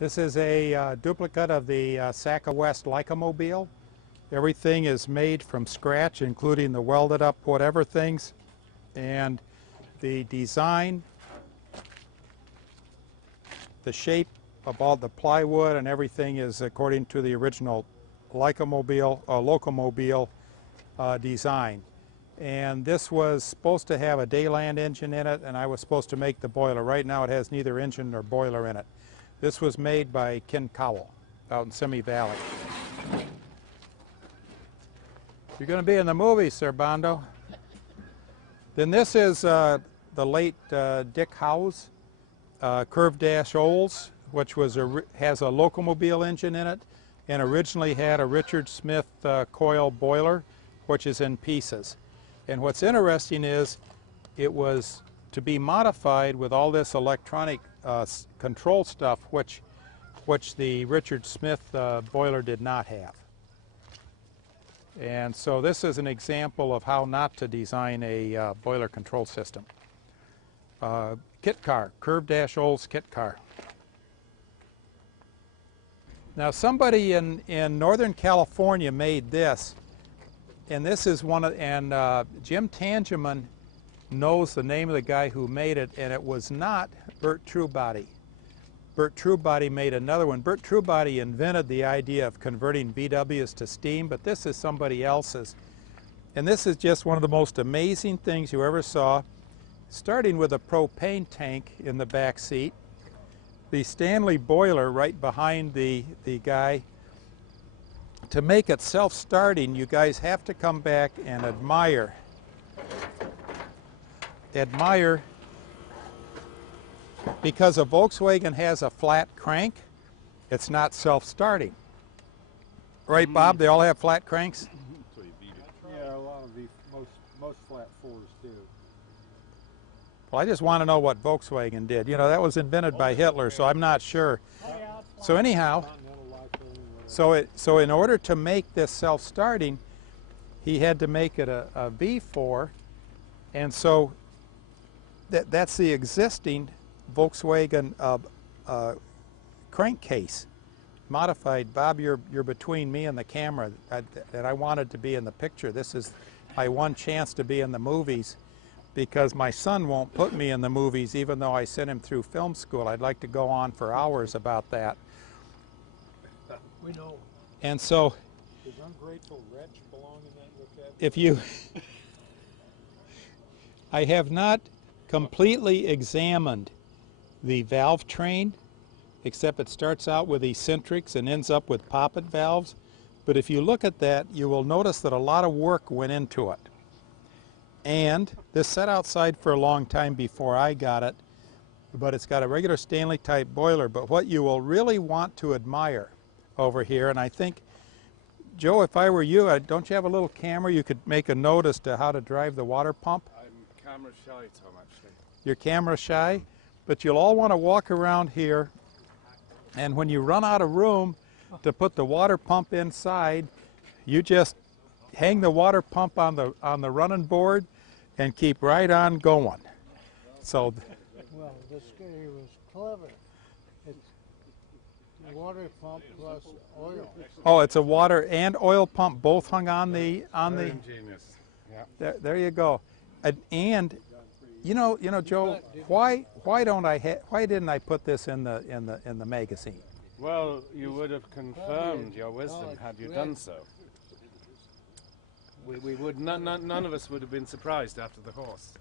This is a duplicate of the Saca West Locomobile. Everything is made from scratch, including the welded up whatever things. And the design, the shape of all the plywood and everything is according to the original Locomobile design. And this was supposed to have a Dayland engine in it, and I was supposed to make the boiler. Right now it has neither engine nor boiler in it. This was made by Ken Cowell out in Simi Valley. You're going to be in the movie, Sir Bondo. Then this is the late Dick Howe's curved dash Olds, which was has a Locomobile engine in it, and originally had a Richard Smith coil boiler, which is in pieces. And what's interesting is it was to be modified with all this electronic control stuff, which the Richard Smith boiler did not have. And so this is an example of how not to design a boiler control system. Kit car, curved dash Olds kit car. Now somebody in Northern California made this, and this is one of, and Jim Tangeman knows the name of the guy who made it, and it was not Bert Truebody. Bert Truebody made another one. Bert Truebody invented the idea of converting VWs to steam, but this is somebody else's. And this is just one of the most amazing things you ever saw, starting with a propane tank in the back seat, the Stanley boiler right behind the guy. To make it self-starting, you guys have to come back and admire because a Volkswagen has a flat crank, it's not self-starting. Right, Bob? They all have flat cranks? Yeah, a lot of most flat fours do. Well, I just want to know what Volkswagen did. You know, that was invented by Hitler, so I'm not sure. So anyhow, so in order to make this self-starting, he had to make it a V4, and so that's the existing Volkswagen crankcase, modified. Bob, you're between me and the camera, that I wanted to be in the picture. This is my one chance to be in the movies, because my son won't put me in the movies even though I sent him through film school. I'd like to go on for hours about that. We know. And so, does ungrateful wretch belong in that vocabulary? if you, I have not completely examined the valve train, except it starts out with eccentrics and ends up with poppet valves. But if you look at that, you will notice that a lot of work went into it. And this sat outside for a long time before I got it, but it's got a regular Stanley type boiler. But what you will really want to admire over here, and I think, Joe, if I were you, don't you have a little camera? You could make a note as to how to drive the water pump. I'm camera shy, Tom, actually. You're camera shy, but you'll all want to walk around here, and when you run out of room to put the water pump inside, you just hang the water pump on the running board and keep right on going. So, Well, this guy was clever. It's water pump plus oil. oh, it's a water and oil pump both hung on the Very ingenious. Yeah. There you go. And you know, Joe, why didn't I put this in the magazine? Well, you would have confirmed your wisdom had you done so. We would none of us would have been surprised after the horse.